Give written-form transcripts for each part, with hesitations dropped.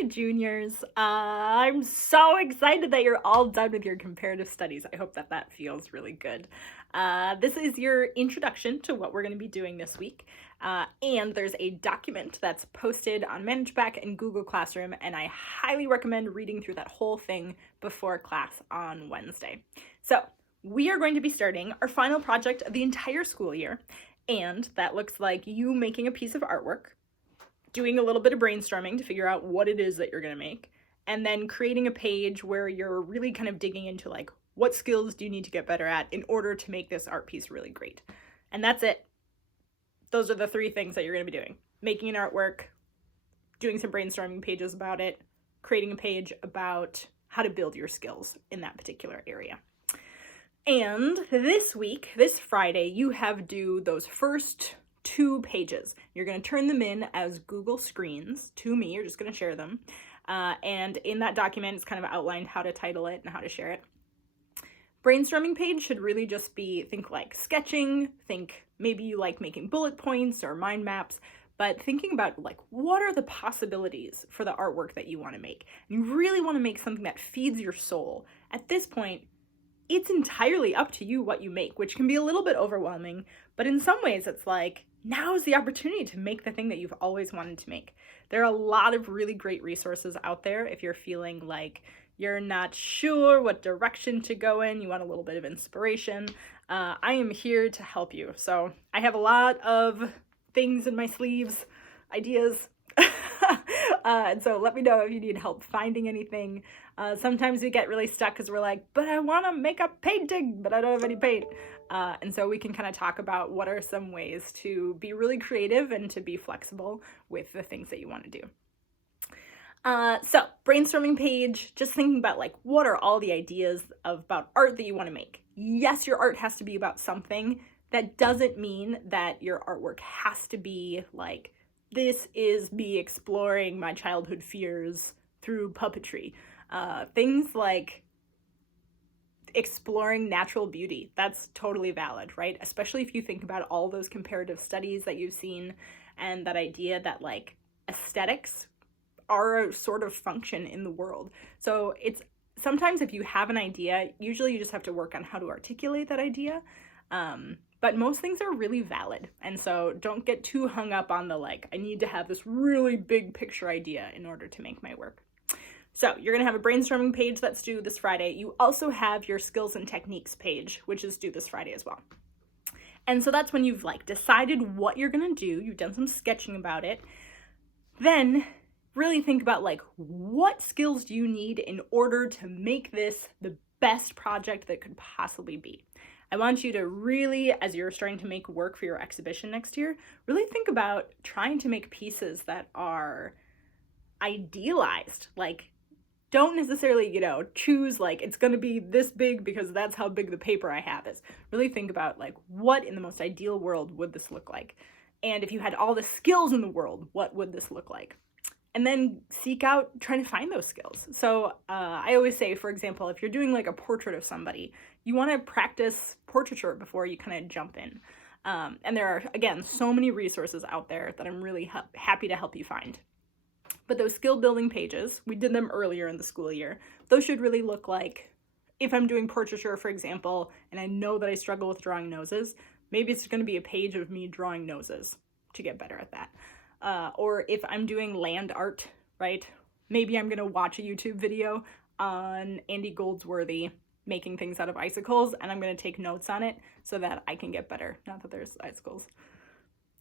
Hey, juniors. I'm so excited that you're all done with your comparative studies. I hope that feels really good. This is your introduction to what we're going to be doing this week. And there's a document that's posted on ManageBack and Google Classroom, and I highly recommend reading through that whole thing before class on Wednesday. So we are going to be starting our final project of the entire school year, and that looks like you making a piece of artwork, doing a little bit of brainstorming to figure out what it is that you're going to make, and then creating a page where you're really kind of digging into like, what skills do you need to get better at in order to make this art piece really great? And that's it. Those are the three things that you're going to be doing: making an artwork, doing some brainstorming pages about it, creating a page about how to build your skills in that particular area. And this week, this Friday, you have due those first 2 pages. You're going to turn them in as Google Screens to me. You're just going to share them. And in that document, it's kind of outlined how to title it and how to share it. Brainstorming page should really just be, think like sketching, think maybe you like making bullet points or mind maps, but thinking about like, what are the possibilities for the artwork that you want to make? And you really want to make something that feeds your soul. At this point, it's entirely up to you what you make, which can be a little bit overwhelming, but in some ways it's like, now is the opportunity to make the thing that you've always wanted to make. There are a lot of really great resources out there if you're feeling like you're not sure what direction to go in, you want a little bit of inspiration. I am here to help you. So I have a lot of things in my sleeves, ideas. And so let me know if you need help finding anything. Sometimes we get really stuck because we're like, but I want to make a painting, but I don't have any paint. And so we can kind of talk about what are some ways to be really creative and to be flexible with the things that you want to do. So brainstorming page, just thinking about like, what are all the ideas about art that you want to make? Yes, your art has to be about something. That doesn't mean that your artwork has to be like, this is me exploring my childhood fears through puppetry. Things like exploring natural beauty, that's totally valid, right? Especially if you think about all those comparative studies that you've seen and that idea that like aesthetics are a sort of function in the world. So it's sometimes if you have an idea, usually you just have to work on how to articulate that idea. But most things are really valid. And so don't get too hung up on the like, I need to have this really big picture idea in order to make my work. So you're going to have a brainstorming page that's due this Friday. You also have your skills and techniques page, which is due this Friday as well. And so that's when you've like decided what you're going to do. You've done some sketching about it. Then really think about like, what skills do you need in order to make this the best project that could possibly be? I want you to really, as you're starting to make work for your exhibition next year, really think about trying to make pieces that are idealized. Like, don't necessarily, choose like it's going to be this big because that's how big the paper I have is. Really think about like, what in the most ideal world would this look like? And if you had all the skills in the world, what would this look like? And then seek out trying to find those skills. So I always say, for example, if you're doing like a portrait of somebody, you want to practice portraiture before you kind of jump in. And there are, again, so many resources out there that I'm really happy to help you find. But those skill building pages, we did them earlier in the school year. Those should really look like, if I'm doing portraiture, for example, and I know that I struggle with drawing noses, maybe it's going to be a page of me drawing noses to get better at that. Or if I'm doing land art, right? Maybe I'm going to watch a YouTube video on Andy Goldsworthy making things out of icicles, and I'm going to take notes on it so that I can get better. Not that there's icicles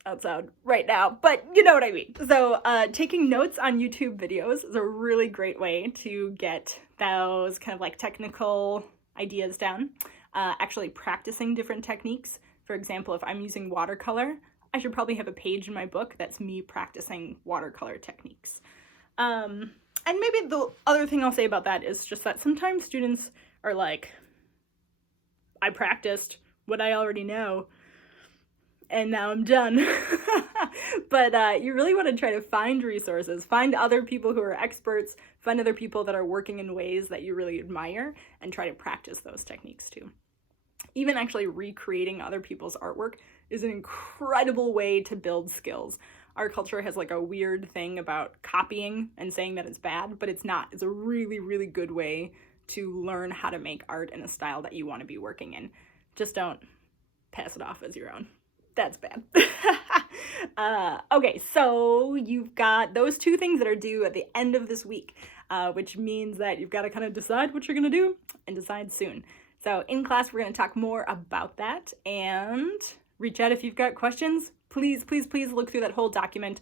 outside right now, but you know what I mean. So taking notes on YouTube videos is a really great way to get those kind of like technical ideas down. Actually practicing different techniques. For example, if I'm using watercolor, I should probably have a page in my book that's me practicing watercolor techniques. And maybe the other thing I'll say about that is just that sometimes students are like, I practiced what I already know, and now I'm done. But you really want to try to find resources, find other people who are experts, find other people that are working in ways that you really admire, and try to practice those techniques too. Even actually recreating other people's artwork is an incredible way to build skills. our culture has like a weird thing about copying and saying that it's bad, but it's not. It's a really, really good way to learn how to make art in a style that you want to be working in. Just don't pass it off as your own. That's bad. Okay, so you've got those two things that are due at the end of this week, which means that you've got to kind of decide what you're going to do and decide soon. So in class, we're going to talk more about that, and reach out if you've got questions. Please, please, please look through that whole document.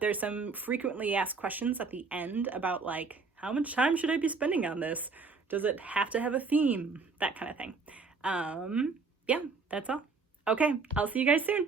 There's some frequently asked questions at the end about like, how much time should I be spending on this? Does it have to have a theme? That kind of thing. Yeah, that's all. Okay, I'll see you guys soon.